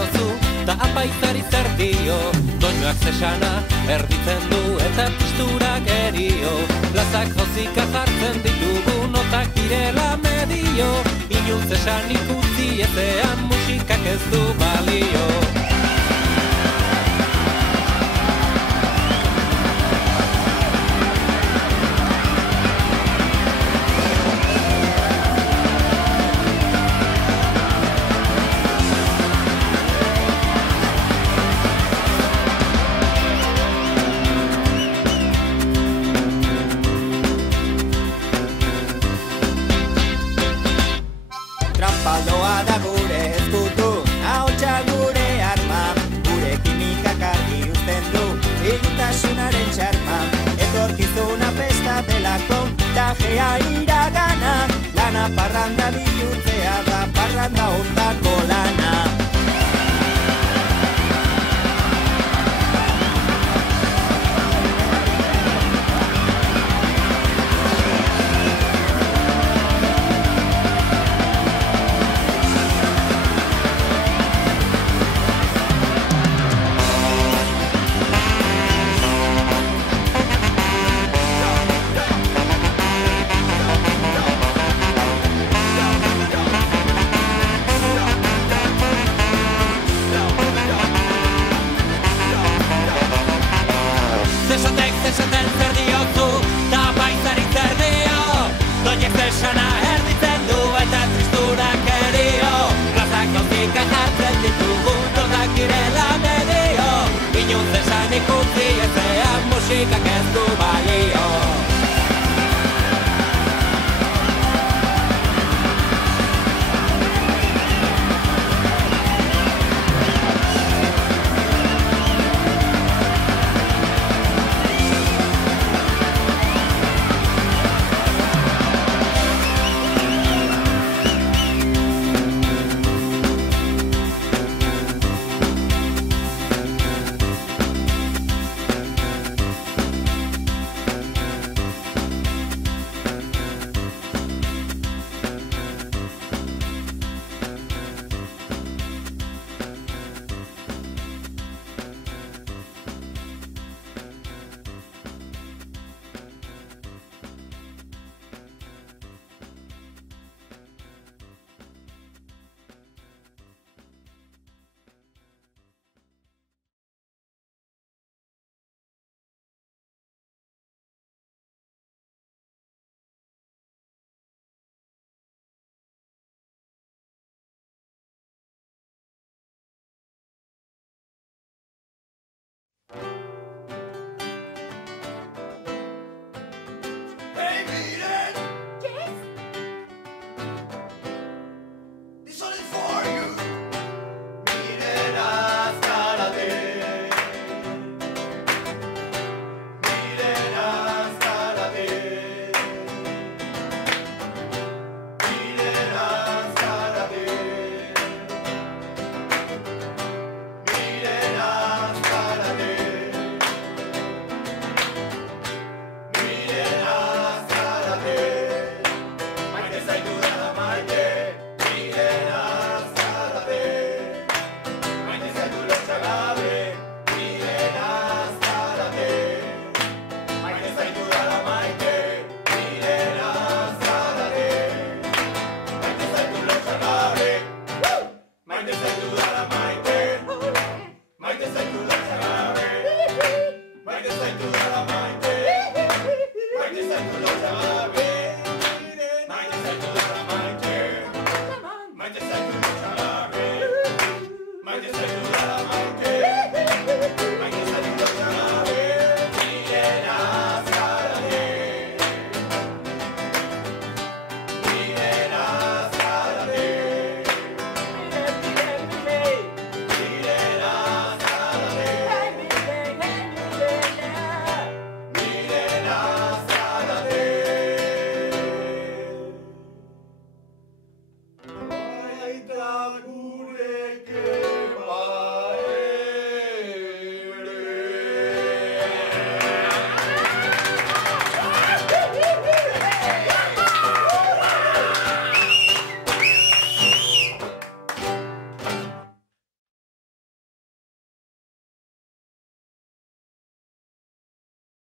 diozu, ta apaizari zer dio. Doinoak zesana erditzen du eta pisturak erio. Plazak jozika jartzen ditugu notak direla medio. Inuntz esan ikusi ezean musikak ez du balio. Trampaldoa da gure ezkutu, ahotsa gure arma, gure kimikak argi uzten du, iluntasunaren txarma. Etorkizuna festa delako, tajea iragana, lana parranda bihurtzea da, parranda ondako lana. Zesaten zer diozu, ta apaizari zer dio. Doinek zesana erditzen du eta tristurak erio. Plazak jozika jartzen ditugu notak direla medio. Inuntz esan ikusi ezean musikak ez du balio. Maite zaitu dara maite, maite zaitu dara